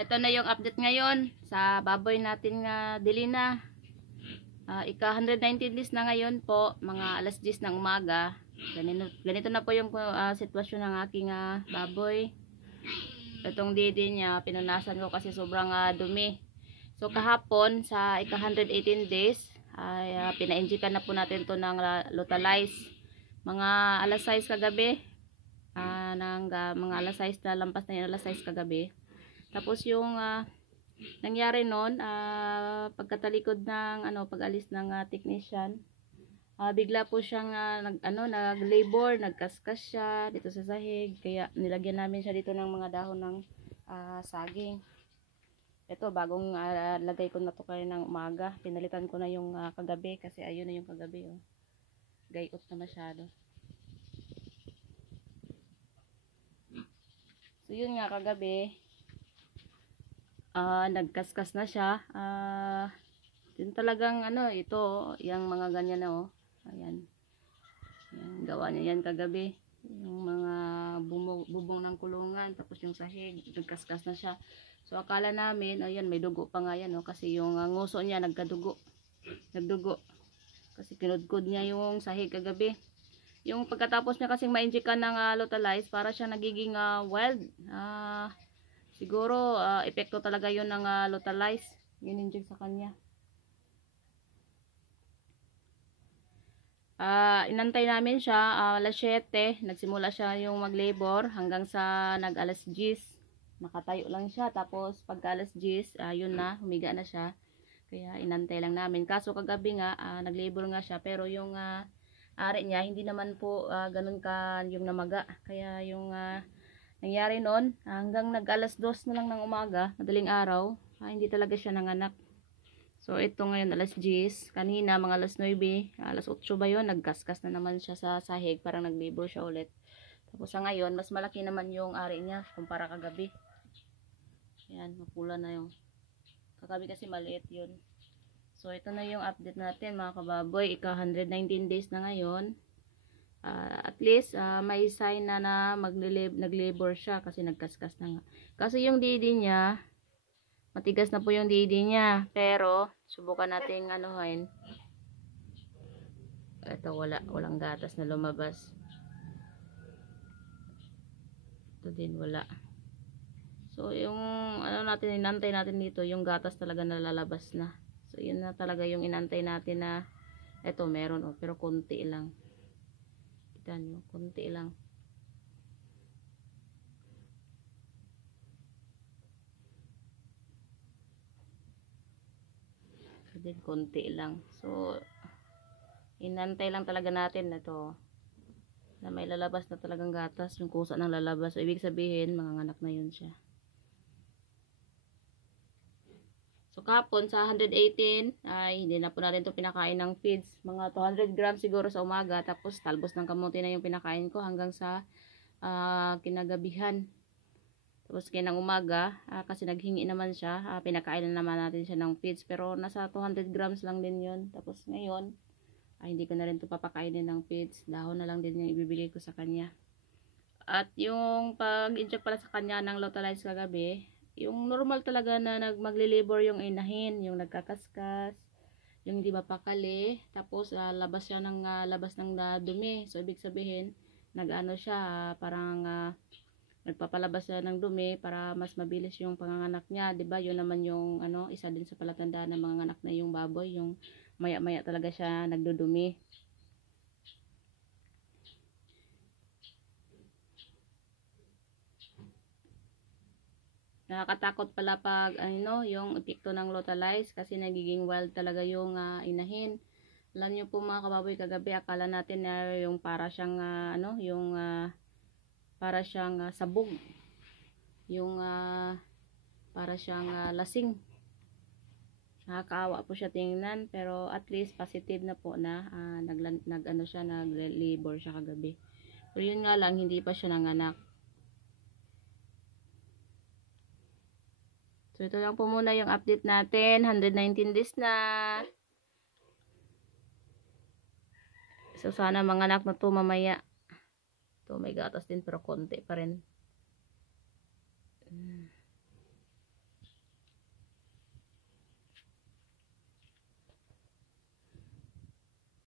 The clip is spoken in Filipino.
Ito na yung update ngayon sa baboy natin nga dilina. Ika 119 days na ngayon po, mga alas 10 ng umaga. Ganito na po yung sitwasyon ng aking baboy. Itong didi niya, pinunasan ko kasi sobrang dumi. So kahapon sa ika 118 days, ay pina-injikan na po natin to ng Lutalize. Mga alas 6 kagabi, mga alas 6 na lampas na yung alas 6 kagabi. Tapos yung nangyari noon, pagkatalikod ng pag-alis ng technician, bigla po siyang nag-labor, nagkaskas siya dito sa sahig, kaya nilagyan namin siya dito ng mga dahon ng saging. Ito, bagong lagay ko na to kayo ng umaga. Pinalitan ko na yung kagabi kasi ayun na yung kagabi. Oh. Gayot na masyado. So yun nga kagabi, nagkaskas na siya. Yun talagang ito, yung mga ganyan na ayan. Ayan, gawa niya yan kagabi. Yung mga bubong ng kulungan, tapos yung sahig, nagkaskas na siya. So akala namin, ayan, may dugo pa nga yan, kasi yung nguso niya nagdugo. Kasi kinudkod niya yung sahig kagabi. Yung pagkatapos niya kasing ma-injikan ng Lutalize, para siya nagiging wild. Siguro epekto talaga yun ng Lutalize, yun inject sa kanya. Inantay namin siya, alas 7, nagsimula siya yung mag-labor hanggang sa nag-alas 10. Nakatayo lang siya, tapos pagka alas 10, yun na, humiga na siya. Kaya inantay lang namin. Kaso kagabi nga, nag-labor nga siya, pero yung ari niya, hindi naman po ganun ka yung namaga. Kaya yung nangyari noon, hanggang nag-alas 2 na lang ng umaga, madaling araw, hindi talaga siya nanganak. So ito ngayon alas 10, kanina mga alas 9, alas 8 ba yun, nagkaskas na naman siya sa sahig, parang nag-labor siya ulit. Tapos sa ngayon, mas malaki naman yung ari niya kumpara kagabi. Ayan, mapula na yung kagabi kasi maliit yun. So ito na yung update natin mga kababoy, ika 119 days na ngayon. At least may sign na nag-labor siya kasi nagkaskas na nga. Kasi yung didi niya, matigas na po yung didi niya, pero subukan nating anuhin. Ito walang gatas na lumabas. Ito din wala. So yung inantay natin dito, yung gatas talaga nalalabas na. So yun na talaga yung inantay natin na ito meron pero konti lang. Kita nyo, konti lang. So din konti lang. So inantay lang talaga natin ito na may lalabas na talagang gatas, yung kusa ng lalabas. So ibig sabihin manganganak na yun siya. So kahapon sa 118 ay hindi na po natin ito pinakain ng feeds. Mga 200 grams siguro sa umaga, tapos talbos ng kamote na yung pinakain ko hanggang sa kinagabihan. Tapos kinang umaga, kasi naghingi naman siya, pinakain na naman natin siya ng feeds. Pero nasa 200 grams lang din yun. Tapos ngayon, hindi ko na rin ito papakainin ng feeds. Dahon na lang din yung ibibigay ko sa kanya. At yung pag-inject pala sa kanya ng Lutalize kagabi, yung normal talaga na magle-labor yung inahin, yung nagkakaskas, yung hindi mapakali, tapos labas siya ng labas ng dumi. So ibig sabihin, nag-ano siya, parang nagpapalabas siya ng dumi para mas mabilis yung panganganak niya, 'di ba? Yun naman yung isa din sa palatandaan ng mga anak na yung baboy, yung maya-maya talaga siya nagdudumi. Nakakatakot pala pag yung epekto ng Lutalize kasi nagiging wild talaga yung inahin. Alam niyo po mga kababoy, kagabi akala natin na yung para siyang para siyang sabog. Yung para siyang lasing. Nakakaawa po siya tingnan, pero at least positive na po na nag-labor siya kagabi. Pero yun nga lang, hindi pa siya nanganak. So, ito lang po muna yung update natin. 119 days na. So, sana manganak na to mamaya. Ito, may gatas din pero konti pa rin.